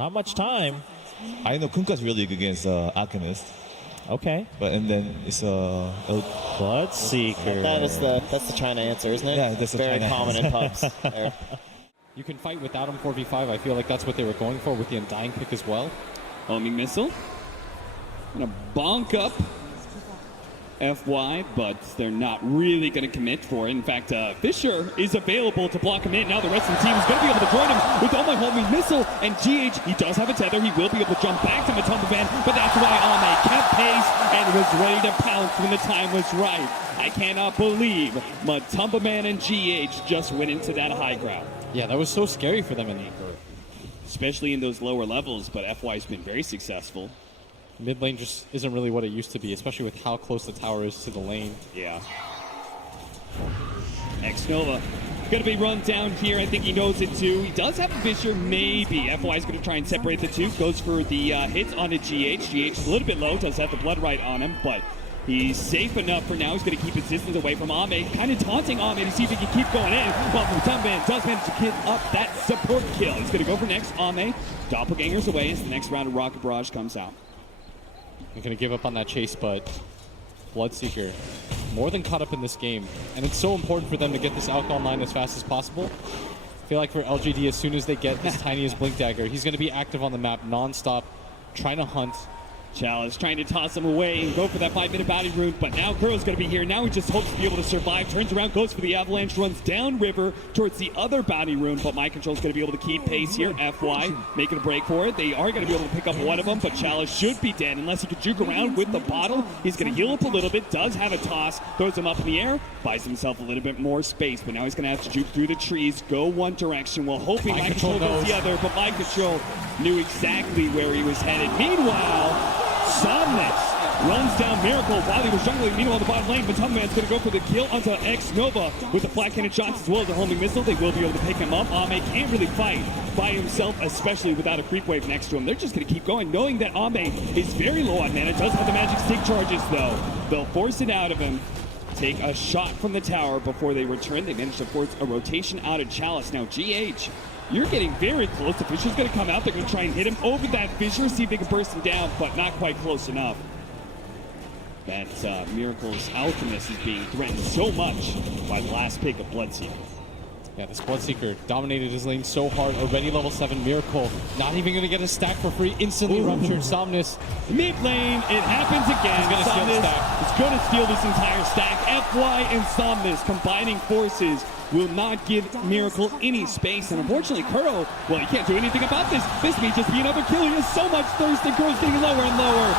Not much time. I know Kunka's really good against Alchemist. Okay. But and then it's Bloodseeker. That's the China answer, isn't it? Yeah, that's the very China common in pubs. There. You can fight without him 4v5. I feel like that's what they were going for with the Undying pick as well. Homing missile. Gonna bonk up FY, but they're not really going to commit for it. In fact, Fisher is available to block him in. Now the rest of the team is going to be able to join him with Oh My Homing Missile. And GH, he does have a tether. He will be able to jump back to Matumba Van, but that's why Ame kept pace and was ready to pounce when the time was right. I cannot believe Matumba Man and GH just went into that high ground. Yeah, that was so scary for them in the especially in those lower levels, but FY's been very successful. mid lane just isn't really what it used to be, especially with how close the tower is to the lane. Yeah. X-Nova going to be run down here. I think he knows it too. He does have a Fisher, maybe. FY is going to try and separate the two. Goes for the hits onto GH. GH is a little bit low, does have the blood right on him, but he's safe enough for now. He's going to keep his distance away from Ame, kind of taunting Ame to see if he can keep going in. Well, Matumba does manage to get up that support kill. He's going to go for next. Ame, doppelgangers away as the next round of Rocket Barrage comes out. They're going to give up on that chase, but Bloodseeker more than caught up in this game. And it's so important for them to get this Alk online as fast as possible. I feel like for LGD, as soon as they get this tiniest Blink Dagger, he's going to be active on the map non-stop, trying to hunt. Chalice trying to toss him away and go for that 5-minute bounty rune, but now Kuro's going to be here. Now he just hopes to be able to survive. Turns around, goes for the avalanche, runs down river towards the other bounty rune, but Mind Control's going to be able to keep pace here. FY making a break for it. They are going to be able to pick up one of them, but Chalice should be dead unless he can juke around with the bottle. He's going to heal up a little bit, does have a toss, throws him up in the air, buys himself a little bit more space, but now he's going to have to juke through the trees, go one direction while hoping Mind Control goes the other, but Mind Control knew exactly where he was headed. Meanwhile, Somnus runs down Miracle while he was jungling. Meanwhile, the bottom lane, Matumba Man's going to go for the kill onto X-Nova with the flat cannon shots as well as the homing missile. They will be able to pick him up. Ame can't really fight by himself, especially without a creep wave next to him. They're just going to keep going, knowing that Ame is very low on mana. Does have the magic stick charges, though. They'll force it out of him. Take a shot from the tower before they return. They manage to force a rotation out of Chalice. Now, GH, you're getting very close. The Fisher's going to come out. They're going to try and hit him over that Fisher, see if they can burst him down, but not quite close enough. That Miracle's Alchemist is being threatened so much by the last pick of Bloodseeker. Yeah, this Bloodseeker dominated his lane so hard. Already level 7 Miracle. Not even going to get a stack for free. Instantly ruptured Somnus. Mid lane, it happens again. He's going to steal the stack. It's going to steal this entire stack. FY and Somnus combining forces will not give Miracle any space. And unfortunately, Kuro, well, he can't do anything about this. This may just be another kill. He has so much thirst, and Kuro's getting lower and lower.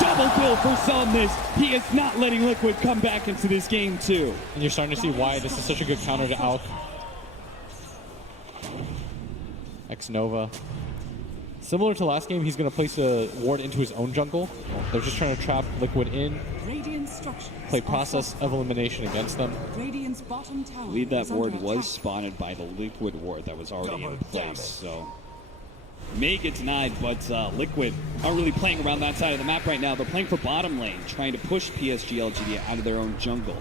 Double kill for Somnus. He is not letting Liquid come back into this game, too. And you're starting to see why this is such a good counter to Alk. X-Nova. Similar to last game, he's going to place a ward into his own jungle. They're just trying to trap Liquid in, play process of elimination against them. I believe that ward was spotted by the Liquid ward that was already in place, so may get denied, but Liquid aren't really playing around that side of the map right now. They're playing for bottom lane, trying to push PSG.LGD out of their own jungle.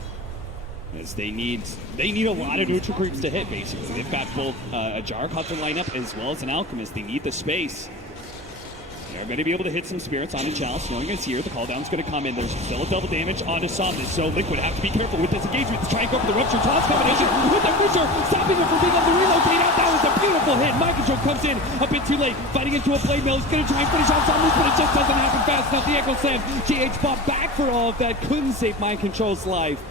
As they need a lot of neutral creeps to hit, basically. They've got both a Jar Cutter lineup as well as an Alchemist. They need the space. They're going to be able to hit some spirits onto Chalice, knowing it's here. The cooldown's going to come in. There's still a double damage onto Somnus, so Liquid have to be careful with this engagement to try and go for the rupture toss combination with the Fisher, stopping him from being able to relocate out. That was a beautiful hit. Mind Control comes in a bit too late, fighting into a blade mill. He's going to try and finish on Somnus, but it just doesn't happen fast enough. The Echo Slam, GH fought back for all of that, couldn't save Mind Control's life.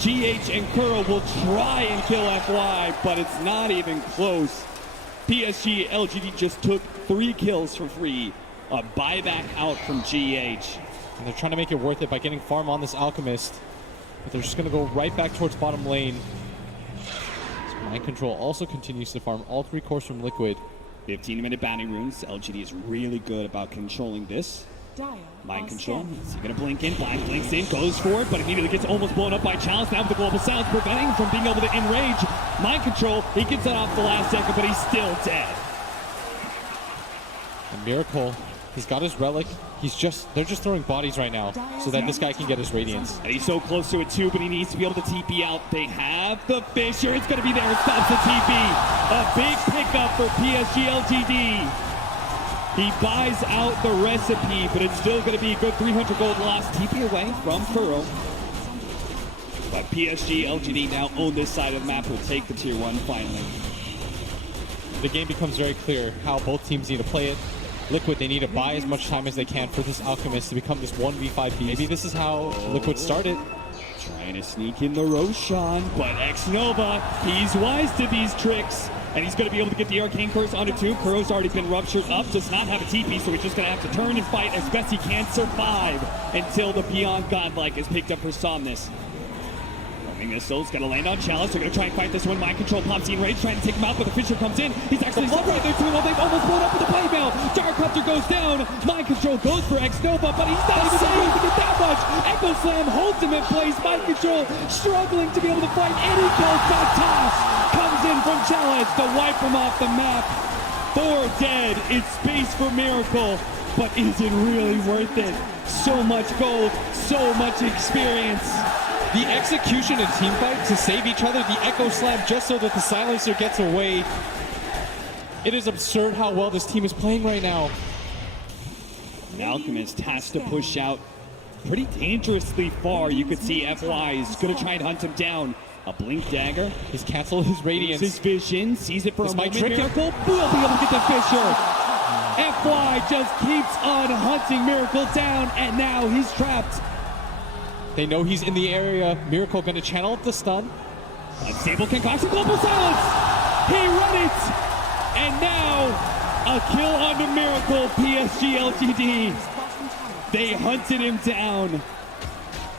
GH and Kuro will try and kill FY, but it's not even close. PSG.LGD just took 3 kills for free. A buyback out from GH. And they're trying to make it worth it by getting farm on this Alchemist. But they're just going to go right back towards bottom lane. So Mind Control also continues to farm all 3 cores from Liquid. 15-minute bounty runes. LGD is really good about controlling this. Mind Control. Is he going to blink in? Blind blinks in, goes for it, but immediately gets almost blown up by Chalice. Now with the global sounds, preventing him from being able to enrage. Mind Control, he gets it off the last second, but he's still dead. And Miracle, he's got his relic. They're just throwing bodies right now so that this guy can get his Radiance. And he's so close to it too, but he needs to be able to TP out. They have the Fisher. It's going to be there. It stops the TP. A big pickup for PSG.LGD. He buys out the recipe, but it's still going to be a good 300 gold loss. TP away from Kuro. But PSG.LGD now own this side of the map. Will take the tier 1 finally. The game becomes very clear how both teams need to play it. Liquid, they need to buy as much time as they can for this Alchemist to become this 1v5 beast. Maybe this is how Liquid started. Trying to sneak in the Roshan, but X-Nova, he's wise to these tricks. And he's going to be able to get the Arcane Curse onto two. Kuro's already been ruptured up, does not have a TP, so he's just going to have to turn and fight as best he can, survive until the Beyond Godlike is picked up for Somnus. Missiles gonna land on Chalice. They're gonna try and fight this one. Mind control pops in range, trying to take him out, but the Fisher comes in. He's actually stuck right there too. Well, they've almost blown up with the play mail. Dark Hunter goes down. Mind control goes for X-Nova, but he's not even able to get that much. Echo Slam holds him in place. Mind control struggling to be able to fight any kills. But Toss comes in from Chalice to wipe him off the map. 4 dead. It's space for Miracle, but is it really worth it? So much gold, so much experience. The execution and teamfight to save each other, the Echo Slam just so that the Silencer gets away. It is absurd how well this team is playing right now. Alchemist has to push out pretty dangerously far. You could see FY is going to try and hunt him down. A Blink Dagger. He's canceled his Radiance. His vision, sees it for This a might moment. trick him. Miracle will be able to get the Fisher. FY just keeps on hunting Miracle down, and now he's trapped. They know he's in the area. Miracle going to channel up the stun. Unstable concoction, global silence. He run it, and now a kill onto Miracle. PSG.LGD. They hunted him down,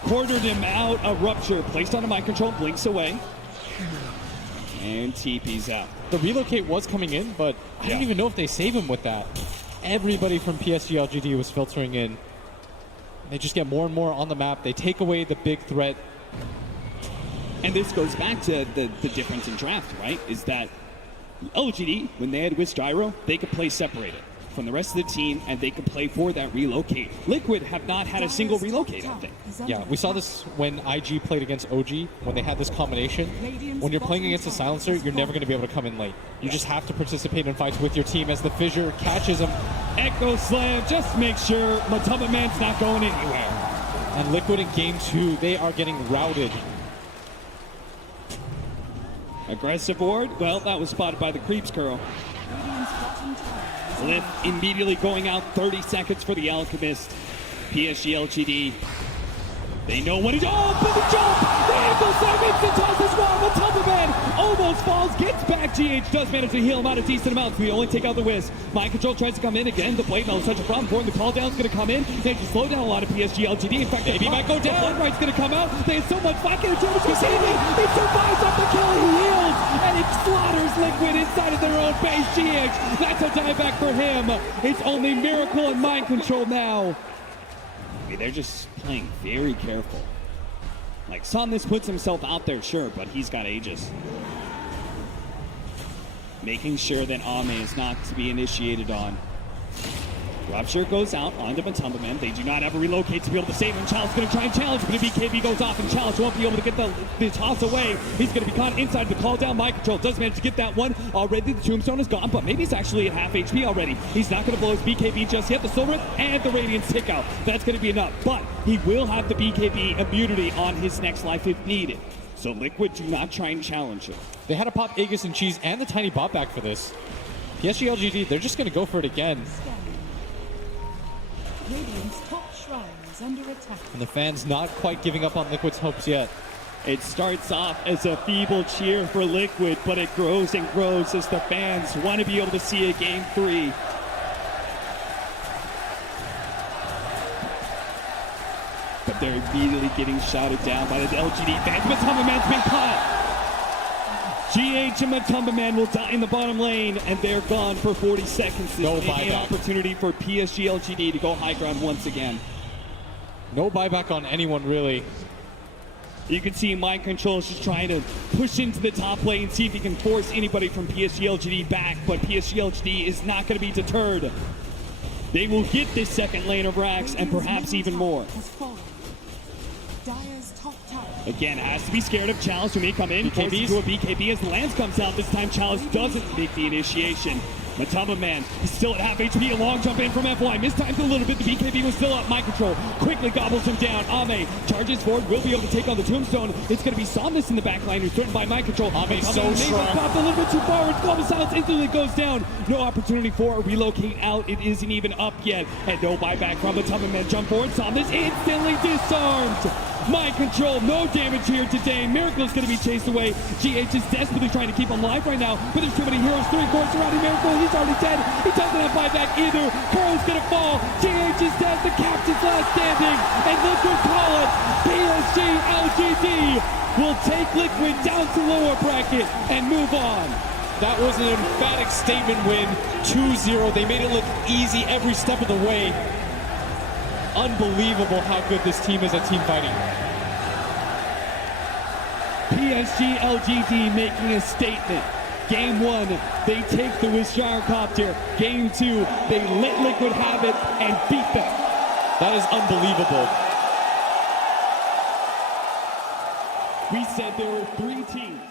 quartered him out. A rupture placed on a mind control, blinks away, and TP's out. The relocate was coming in, but I don't even know if they save him with that. Everybody from PSG.LGD was filtering in. They just get more and more on the map. They take away the big threat. And this goes back to the difference in draft, right? Is that LGD, when they had Wiz Gyro, they could play separated from the rest of the team, and they could play for that relocate. Liquid have not had a single relocate, I think. Yeah, we saw this when IG played against OG, when they had this combination. When you're playing against a Silencer, you're never going to be able to come in late. You just have to participate in fights with your team as the Fissure catches him. Echo Slam, just make sure Matumba Man's not going anywhere. And Liquid in game 2, they are getting routed. Aggressive ward, well, that was spotted by the creeps, Kuro. Lift immediately going out, 30 seconds for the Alchemist. PSG.LGD. They know what it is. Oh, but the jump! The Echo Slam instant toss as well. Matumba Man almost falls, gets back. GH does manage to heal him out a decent amount, so we only take out the Wiz. Mind control tries to come in again. The blade mail is such a problem for him. The call down's going to come in. They just slow down a lot of PSG.LGD. In fact, Maybe might go down. The blood right's going to come out. They have so much fight. Get a damage to Sandy. He survives off the kill. He heals, and it slaughters Liquid inside of their own base. GH, that's a dieback for him. It's only Miracle and Mind Control now. I mean, they're just playing very careful. Like, Somnus puts himself out there, sure, but he's got Aegis. Making sure that Ame is not to be initiated on. Rupture goes out onto Matumba Man. They do not have a relocate to be able to save him. Chalice going to try and challenge, but the BKB goes off, and Chalice won't be able to get the toss away. He's going to be caught inside the call down. Mind control does manage to get that one. Already the Tombstone is gone, but maybe he's actually at half HP already. He's not going to blow his BKB just yet. The Soul Rip and the Radiance tick out. That's going to be enough, but he will have the BKB immunity on his next life if needed. So Liquid, do not try and challenge him. They had to pop Aegis and Cheese and the tiny bot back for this. PSG.LGD, they're just going to go for it again. Radiant's top shrine is under attack. And the fans not quite giving up on Liquid's hopes yet. It starts off as a feeble cheer for Liquid, but it grows and grows as the fans want to be able to see a Game 3. But they're immediately getting shouted down by the LGD fans. Matumba Man's been caught. GH and Matumba Man will die in the bottom lane, and they're gone for 40 seconds. This No may be an buyback. opportunity for PSG.LGD to go high ground once again. No buyback on anyone, really. You can see Mind Control is just trying to push into the top lane, see if he can force anybody from PSG.LGD back, but PSG.LGD is not going to be deterred. They will get this second lane of racks and perhaps even more. Has fallen. Dire's top tower. Again, has to be scared of Chalice, who may come in. BKBs? Forces to a BKB as Lance comes out. This time Chalice doesn't make the initiation. Matama Man, he's still at half HP. A long jump in from FY. Mistimed a little bit. The BKB was still up. Mind Control quickly gobbles him down. Ame charges forward. Will be able to take on the Tombstone. It's going to be Somnus in the back line who's threatened by Mind Control. Ame's so strong. Popped a little bit too forward. Global Silence instantly goes down. No opportunity for a relocate out. It isn't even up yet. And no buyback from Matama Man. Jump forward. Somnus instantly disarmed. Mind Control, no damage here today. Miracle's going to be chased away. GH is desperately trying to keep him alive right now, but there's too many heroes. 3 cores surrounding Miracle. He's already dead. He doesn't have buyback either. Curl's going to fall. GH is dead. The captain's last standing. And Liquid call it. PSG.LGD will take Liquid down to lower bracket and move on. That was an emphatic statement win. 2-0. They made it look easy every step of the way. Unbelievable how good this team is at team fighting. PSG.LGD making a statement. Game 1, they take the Wishire Copter. Game 2, they let Liquid have it and beat them. That is unbelievable. We said there were 3 teams